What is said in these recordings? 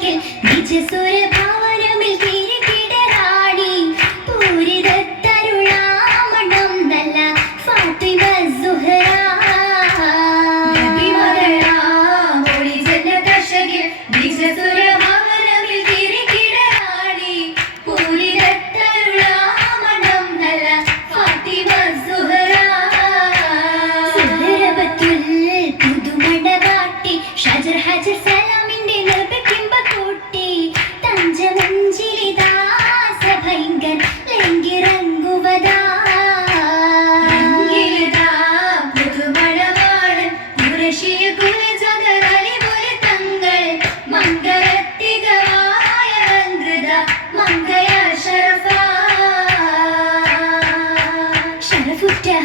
കർഷകൻ നിജസുരഭാവനമിൽ തിരക്കിടറാണി പൂരിതത്തരുളാമണം നല്ല ഫാത്തിമ സുഹറ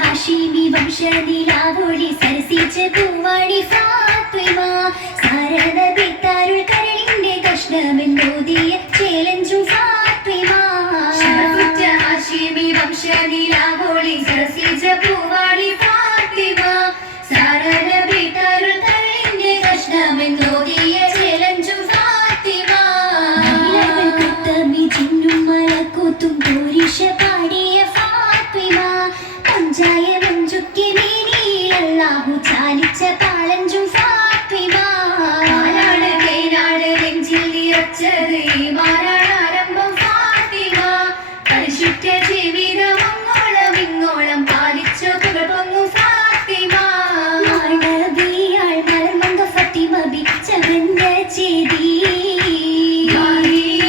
ഹാഷിമി വംശനിലാവൊളി സരസിച്ച പൂവാടി ഫാത്തിമ സാരദ പിത്താരുൾ കരളിന്റെ കഷ്ണമെന്നോദിയ ചേലഞ്ചും ഫാത്തിമ ഹാഷിമി വംശനിലാവൊളി സരസിച്ച പൂവാടി ഫാത്തിമ സാരദ പിത്താരുൾ കരളിന്റെ കഷ്ണമെന്നോദിയ ചേലഞ്ചും ഫാത്തിമ കുത്തമി ചിന്നും മലക്കൂത്തും പോരിഷ പാടിയ ഫാത്തിമ പഞ്ചായവും ചുക്കി വീണിയല്ലാഹു ചാലിച്ച പാലഞ്ചും ഫാത്തിമ ആരാണ് കേനാട് നെഞ്ചിൽ നിറച്ചത് ഈ മാരാണാരംഭം ഫാത്തിമ പരിശുദ്ധ ജീവിതം അങ്ങോളം ഇങ്ങോളം പാലിച്ചു പുകഴ്പൊങ്ങും ഫാത്തിമ മാണവിയാൾ മലർമങ്ക ഫാത്തിമ ബിച്ചവന്റെ ചേരി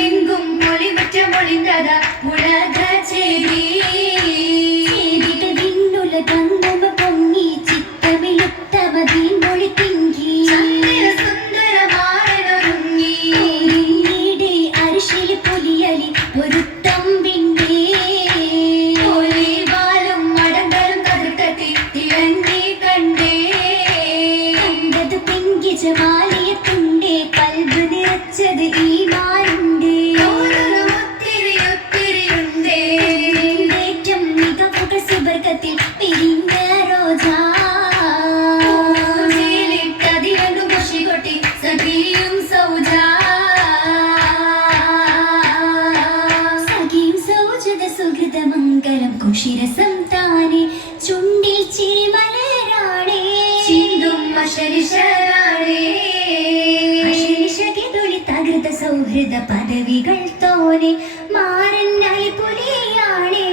എങ്കും മൊളിമറ്റ മൊളിന്തത ഉലക ചേരി പൊങ്ങി ചിത്തമിലുത്തമതീൻ മൊഴി തിങ്കി സുന്ദരമാരനൊരുങ്ങി അരിശില് പുലിയലി പൊരുത്തമ്പിന്റെ ബാലും മടങ്കലും കതിർക്കത്തി തിളങ്ങി കണ്ടേ കണ്ടത് പിങ്കി ജമാലിയത്തുണ്ടേ കൽബ് നിറച്ചത് ഈ മാറുണ്ടേ ഒത്തിരിയുണ്ടേ മികവുകൾ സുബർക്കത്തിൽ പിരിഞ്ഞ റോജാ ിട്ടതിരണ്ടു മുഷി കൊട്ടി സഖിയും സൗജാ സഖിയും സൗജത സുഹൃതമംഗലം കുഷിരസം താനെ ചുണ്ടിൽ ചിരിമലരാണേ ചിന്തും അശരിശരാണേ അശരിശകിതൊളി തകൃത സൗഹൃദ പദവികൾ തോനെ മാറന്നായി പുലിയാണേ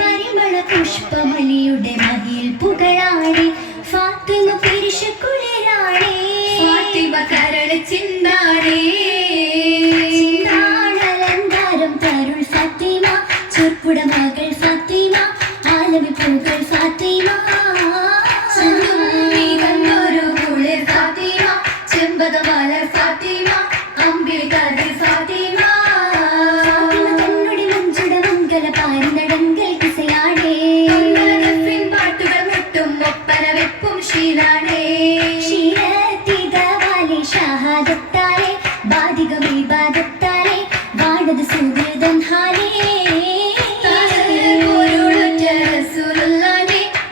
പരിമള പുഷ്പമലിയുടെ മതിയിൽ പുകളാണി ഫാത്തിമ പുരുഷക്കുളിരാണി ഫാത്തിമ കരള് ചിന്താണി ചിന്താണലങ്കാരം തരുൾ ഫാത്തിമ ചൊർപ്പുട മകൾ ഫാത്തിമ ആലമി പൂക്കൾ ഫാത്തിമ ഒരു കുളിർ ഫാത്തിമ ചെമ്പത മലർ ഫാത്തിമ അമ്പിളി കതിർ ഫാത്തിമ പാരിനടങ്കൽ കിസയാടേ പാട്ടുകൾ മുട്ടും ഒപ്പന വെപ്പും ശീലാടേ ക്ഷീരത്തിതാലെ ഷഹാദത്താലെ ബാധിക വിവാദത്താലെ വാടത് സുഹൃതം ഹാലേ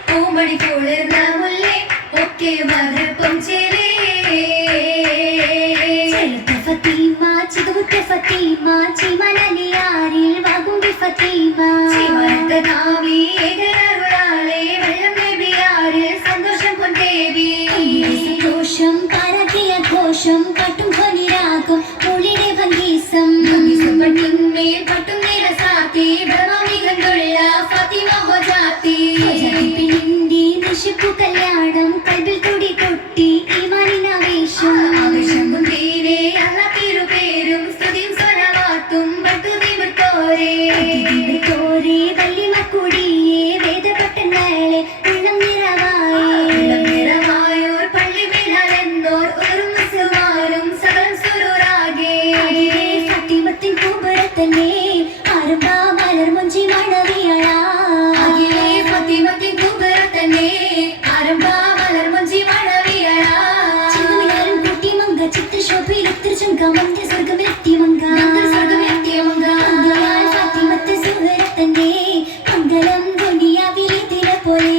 പൂമണി കുളിർന്ന മുല്ലേ ഒക്കെ മകർപ്പം ചേരേ ഫാത്തിമ ചിതവുറ്റ ഫാത്തിമ ചിമനലിയാരിൽ വകുമ്പി ഫാത്തിമ ചിമർത്തനാമി ഏകരരുളാളെ വെള്ളം നബിയാരിൽ സന്തോഷം പൊൻദേവി സന്തോഷം പരകിയ ഘോഷം പട്ടും ധ്വനിരാഗം പുളിയുടെ ഭംഗീസം പട്ടിന്മേൽ പട്ടും നിരസാത്തി ബ്രഹ്മമികണ്ടുള്ള ഫാത്തിമ ഹോജാത്തി പിന്നിന്റെ നിശിപ്പു കല്യാണം കൽബിൽ തുടി കൊട്ടി ഈമാനിനാവേശം ആവേശം തീരെ പേരും സ്തുതിയും സ്വരവാത്തും ഭക്തിമത്തോരേ വല്ലിമക്കുടിയേ വേദപട്ടങ്ങളെ ഉള്ളം നിറവായോർ പള്ളി മേലാലെന്നോർ ഒരു മുസ്ലിമാരും സകലം സുരൂറാകെ ഫാത്തിമത്തിൻ കൂബറത്തന്നെ ആരംഭ മലർ മുഞ്ചി മണവിയളാ ഫാത്തിമത്തിൻ കൂബറത്തന്നെ ആരംഭ മലർ മുഞ്ചി മണവിയളാ ചിന്തുമിനാരും കുട്ടി മങ്ക ചിത്രശോഭയിലൊത്തിരി ചുങ്കാമന്റെ സ്വർഗമെത്തിയ മങ്ക ഫാത്തിമത്തെ സുഹൃത്തന്റെ മംഗളം ദുനിയാവിലെ തിര പോലെ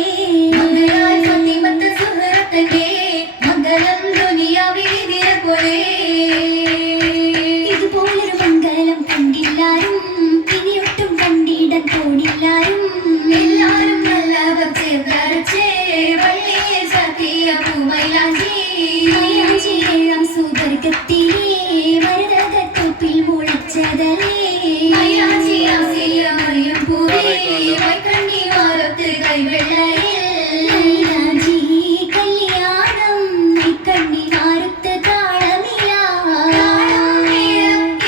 ഫാത്തിമത്തെ സുഹൃത്തന്റെ മംഗളം പോലെ ഇതുപോലൊരു മംഗലം കണ്ടില്ലാരും ഇനിയൊട്ടും കണ്ടിടാൻ തോന്നില്ലാരും എല്ലാരും നല്ലവർ ചേർന്നരച്ചേ വള്ളിയെ സത്യപൂമൈലാഞ്ചി മൈലാഞ്ചി ഏഴാം സുവർഗത്തിലെ മരതകത്തോപ്പിൽ മുളച്ചതല്ലേ മൈലാഞ്ചി ആസിയ മറിയം പൂവേ വൈക്കണ്ണി മാറത്ത് കൈവെള്ളയിൽ മൈലാഞ്ചി കല്യാണം മൈക്കണ്ണി മാറത്ത് താളമില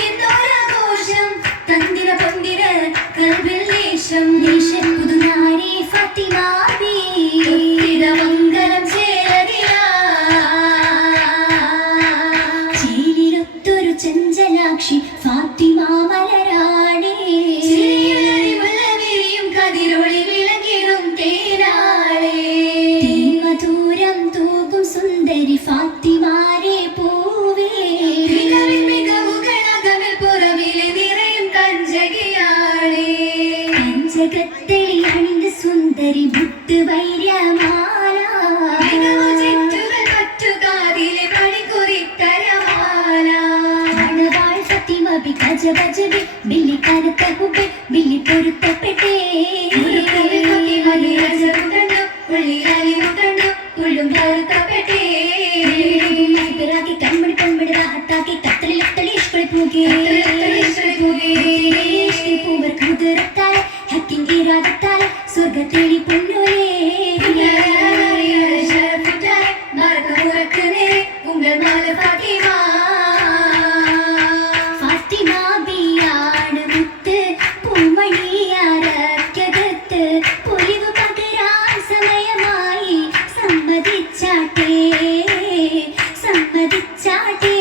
എന്നൊരാഘോഷം തന്തിര പൊന്തിര കൽവിൽ ദേശം ദേശം പുതുനാരി ഫാത്തിമ മംഗലം ചേലിലൊത്തൊരു ചഞ്ചലാക്ഷി ഫാത്തിമ മലരാണേ കതിരൊളി വിളങ്ങിടും തേനാളേ മധുരം തൂകും സുന്ദരി ഫാത്തിമാരെ പൂവേ മികവുകളകമിൽ പുറമിലെ നിറയും കഞ്ചകിയാളേ കഞ്ചകത്തെളി അണിந்த സുന്ദരി മുത്ത് വൈര്യമാല മറ്റുകാതിലെ പണിക്കുറിത്തരമാല മണവാൾ ഫാത്തിമ ബികജബജബി ബില്ലി കനത്ത ഹുബെ ബില്ലി പൊരുത്തപ്പെട്ടേ ഉള്ളും പൊരുത്തപ്പെട്ടേ കൺമണി കൺമണി റാഹത്താക്കി കത്തളി ലത്തളി ഇഷ്കളി പൂകി പൂവർ കുതിരത്താൽ ഹക്കിങ് ഇറാദത്താൽ സ്വർഗത്തേടി പൊന്നോലേ ഫാത്തിമ ബിയാണ് മുത്ത് പൂമണിയാരക്കകത്ത് പൊലിവ് പകരാൻ സമയമായി സമ്മതിച്ചാട്ടേ സമ്മതിച്ചാട്ടേ